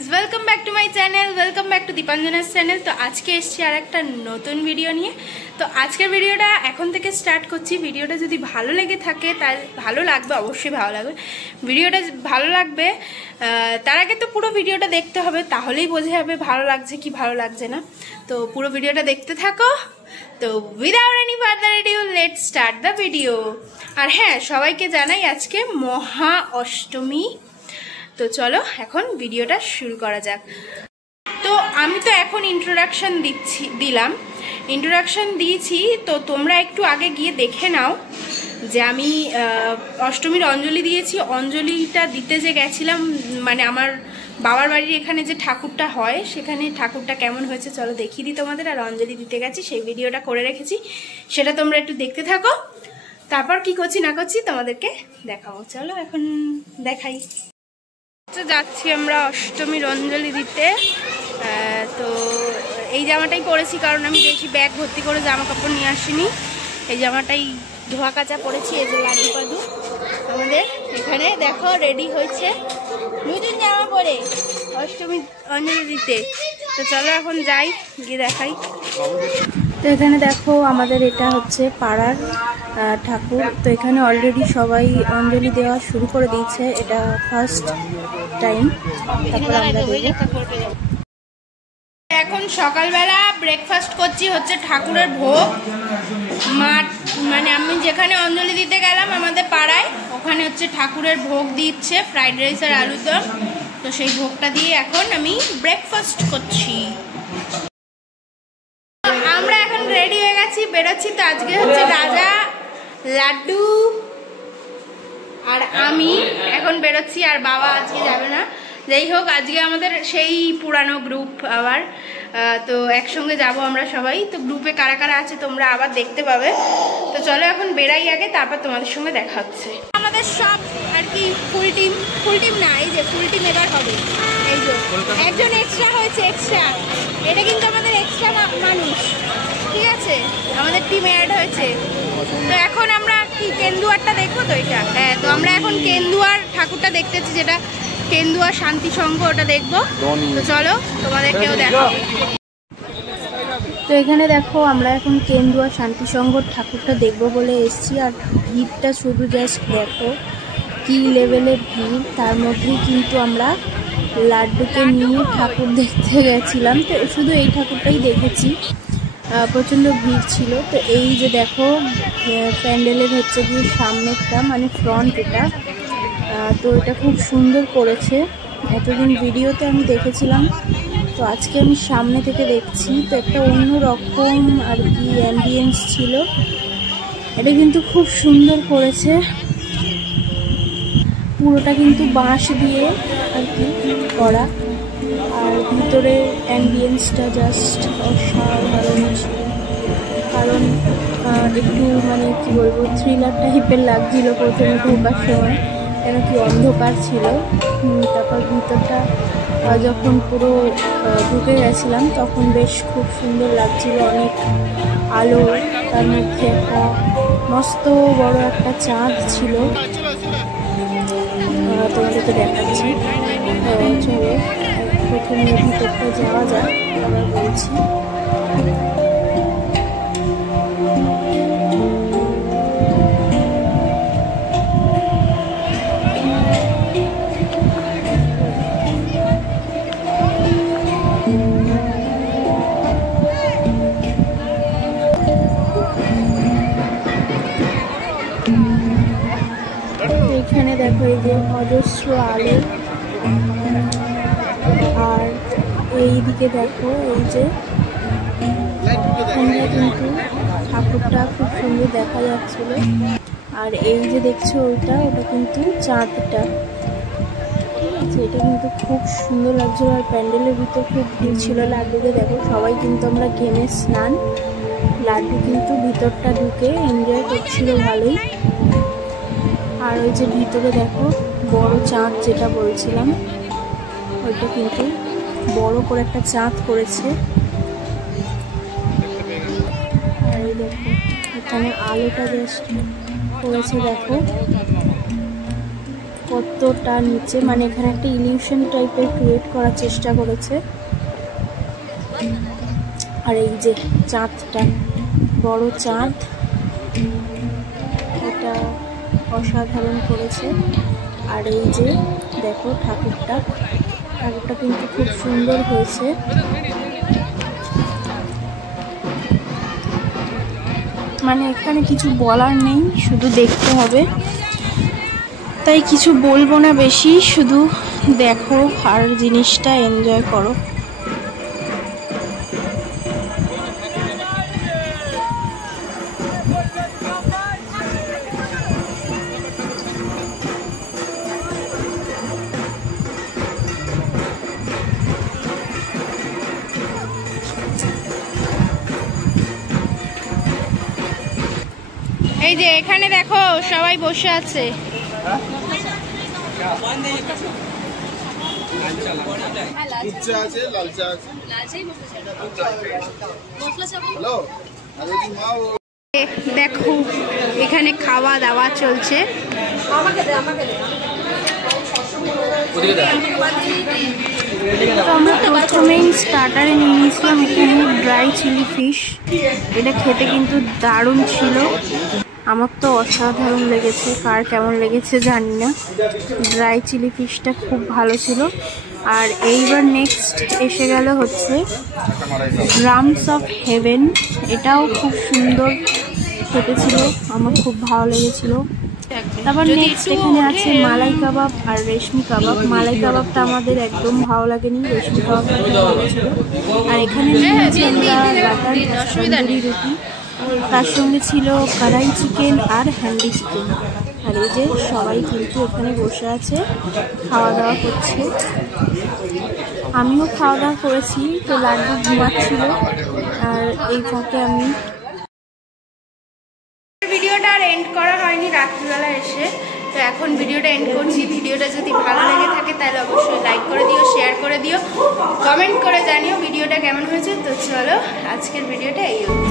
Friends welcome back to my channel welcome back to Deepanjana's channel. तो आज के एসছি আর একটা নতুন ভিডিও নিয়ে। তো আজকের ভিডিওটা এখন থেকে স্টার্ট করছি। ভিডিওটা যদি ভালো লেগে থাকে তাহলে ভালো লাগবে, অবশ্যই ভালো লাগবে। ভিডিওটা ভালো লাগবে তার আগে তো পুরো ভিডিওটা দেখতে হবে, তাহলেই বোঝা যাবে ভালো লাগছে কি ভালো লাগছে না। তো পুরো ভিডিওটা দেখতে থাকো। তো without any further adieu let's start the video. আর হ্যাঁ, সবাইকে জানাই আজকে মহা অষ্টমী। তো চলো এখন ভিডিওটা শুরু করা যাক। তো আমি তো এখন ইন্ট্রোডাকশন দিয়েছি, তো তোমরা একটু আগে গিয়ে দেখে নাও যে আমি অষ্টমীর অঞ্জলি দিয়েছি। অঞ্জলিটা দিতে যে গেছিলাম, মানে আমার বাবার বাড়ির এখানে যে ঠাকুরটা হয় সেখানে ঠাকুরটা কেমন হয়েছে চলো দেখিয়ে দিই তোমাদের। আর অঞ্জলি দিতে গেছি সেই ভিডিওটা করে রেখেছি, সেটা তোমরা একটু দেখতে থাকো। তারপর কি করছি না করছি তোমাদেরকে দেখাবো। চলো এখন দেখাই। তো যাচ্ছি আমরা অষ্টমীর অঞ্জলি দিতে। তো এই জামাটাই পরেছি কারণ আমি বেশি ব্যাগ ভর্তি করে জামা কাপড় নিয়ে আসিনি। এই জামাটাই ধোয়া কাচা পরেছি। এই যে লাড্ডু পাদু আমাদের এখানে দেখো রেডি হয়েছে নতুন জামা পরে অষ্টমীর অঞ্জলি দিতে। তো চলো এখন যাই, গিয়ে দেখাই। তো এখানে দেখো আমাদের এটা হচ্ছে পাড়ার ঠাকুর। তো এখানে অলরেডি সবাই অঞ্জলি দেওয়া শুরু করে দিয়েছে, এটা ফার্স্ট টাইম। তারপর আমরা এখন সকালবেলা ব্রেকফাস্ট করছি, হচ্ছে ঠাকুরের ভোগ। মানে আমি যেখানে অঞ্জলি দিতে গেলাম আমাদের পাড়ায়, ওখানে হচ্ছে ঠাকুরের ভোগ দিচ্ছে ফ্রাইড রাইস আর আলুর দম। তো সেই ভোগটা দিয়ে এখন আমি ব্রেকফাস্ট করছি। আমরা এখন রেডি হয়ে গেছি, বেরোচ্ছি। তো আজকে হচ্ছে রাজা, লাড্ডু আর আমি এখন বেরোচ্ছি, আর বাবা আজকে যাবে না। যাই হোক, আজকে আমাদের সেই পুরানো গ্রুপ আবার, তো একসঙ্গে যাব আমরা সবাই। তো গ্রুপে কারা কারা আছে তোমরা আবার দেখতে পাবে। তো চলো এখন বেরাই আগে, তারপর তোমাদের সঙ্গে দেখা হচ্ছে। আমাদের সব আর কি ফুল টিম না, এই যে ফুল টিম এবার হবে। এই যে একজন এক্সট্রা হয়েছে, এক্সট্রা, এটা কিন্তু আমাদের এক্সট্রা মানুষ, ঠিক আছে, আমাদের টিমে অ্যাড হয়েছে। তো এখন আমরা কি কেন্দুয়ারটা দেখবো। তো এটা হ্যাঁ, তো আমরা এখন কেন্দুয়ার ঠাকুরটা দেখতেছি, যেটা কেন্দুয়া শান্তি সংঘ, ওটা দেখবো। তো চলো তোমাদেরকেও দেখাবো। তো এখানে দেখো আমরা এখন কেন্দুয়া শান্তি সংঘর ঠাকুরটা দেখবো বলে এসছি। আর ভিড়টা শুধু জাস্ট দেখো কি লেভেলের ভিড়। তার মধ্যেই কিন্তু আমরা লাড্ডুকে নিয়ে ঠাকুর দেখতে গেছিলাম। তো শুধু এই ঠাকুরটাই দেখেছি, প্রচণ্ড ভিড় ছিল। তো এই যে দেখো প্যান্ডেলের হচ্ছে গিয়ে সামনেরটা, মানে ফ্রন্ট এটা। তো এটা খুব সুন্দর করেছে। এতদিন ভিডিওতে আমি দেখেছিলাম, তো আজকে আমি সামনে থেকে দেখছি। তো একটা অন্য রকম আর কি অ্যাম্বিয়েন্স ছিল। এটা কিন্তু খুব সুন্দর করেছে। পুরোটা কিন্তু বাঁশ দিয়ে আর কি করা, আর ভিতরে অ্যাম্বিয়েন্সটা জাস্ট অসাধারণ ছিল। কারণ একটু মানে কি বলবো, থ্রিলার টাইপের লাগছিল প্রথমে ঢোকার সময়, কেন কি অন্ধকার ছিল। তারপর ভিতরটা যখন পুরো ঢুকে গেছিলাম তখন বেশ খুব সুন্দর লাগছিল, অনেক আলো, তার মধ্যে একটা মস্ত বড় একটা চাঁদ ছিল। তোমাদেরকে দেখাচ্ছি। চলো প্রথমে ভিতরটা যাওয়া যায়, আবার বলছি। এখানে দেখো এই যে অজস্র আলো, আর এইদিকে দেখো এই যে এখানে কিন্তু ঠাকুরটা খুব সুন্দর দেখা যাচ্ছিল। আর এই যে দেখছো ওটা কিন্তু চাঁদটা, এটা কিন্তু খুব সুন্দর লাগছিল। আর প্যান্ডেলের ভিতর খুব ভিড় ছিল। লাড্ডুকে দেখো সবাই কিন্তু আমরা ঘেমে স্নান, লাড্ডু কিন্তু ভিতরটা ঢুকে এনজয় করছিল ভালোই। আর ওই যে ভিতরে দেখো বড় চাঁদ যেটা বলছিলাম, ওইটা কিন্তু বড় করে একটা চাঁদ করেছে। আর এই দেখো এখানে আলোটা জাস্ট করেছে, দেখো কতটা নিচে, মানে এখানে একটা ইলিউশন টাইপের ক্রিয়েট করার চেষ্টা করেছে। আর এই যে চাঁদটা, বড় চাঁদ, এটা অসাধারণ করেছে। আর এই যে দেখো ঠাকুরটা কিন্তু খুব সুন্দর হয়েছে। মানে এখানে কিছু বলার নেই, শুধু দেখতে হবে, তাই কিছু বলবো না বেশি, শুধু দেখো আর জিনিসটা এনজয় করো। এই যে এখানে দেখো সবাই বসে আছে। দেখো এখানে খাওয়া দাওয়া চলছে। আমরা প্রথমেই স্টার্টারে নিয়ে নিয়েছিলাম এখানে ড্রাই চিলি ফিশ। এটা খেতে কিন্তু দারুণ ছিল, আমার তো অসাধারণ লেগেছে, কার কেমন লেগেছে জানি না। ড্রাই চিলি ফিশটা খুব ভালো ছিল। আর এইবার নেক্সট এসে গেল হচ্ছে ড্রামস অফ হেভেন, এটাও খুব সুন্দর খেতে ছিল, আমার খুব ভালো লেগেছিল। তারপর নেক্সট এখানে আছে মালাই কাবাব আর রেশমি কাবাব। মালাই কাবাবটা আমাদের একদম ভালো লাগেনি, রেশমি কাবাবটা ভালো ছিল। আর এখানে তন্দুরি রুটি, তার সঙ্গে ছিল কড়াই চিকেন আর হ্যান্ডি চিকেন। আর এই যে সবাই কিন্তু এখানে বসে আছে, খাওয়া দাওয়া করছে। আমিও খাওয়া দাওয়া করেছি, তো লাড্ডু ঘুমাচ্ছিল, আর এই ফাঁকে আমি ভিডিওটা আর এন্ড করা হয়নি রাত্রিবেলা এসে, তো এখন ভিডিওটা এন্ড করছি। ভিডিওটা যদি ভালো লেগে থাকে তাহলে অবশ্যই লাইক করে দিও, শেয়ার করে দিও, কমেন্ট করে জানিও ভিডিওটা কেমন হয়েছে। তো চলো আজকের ভিডিওটা এই অবধি।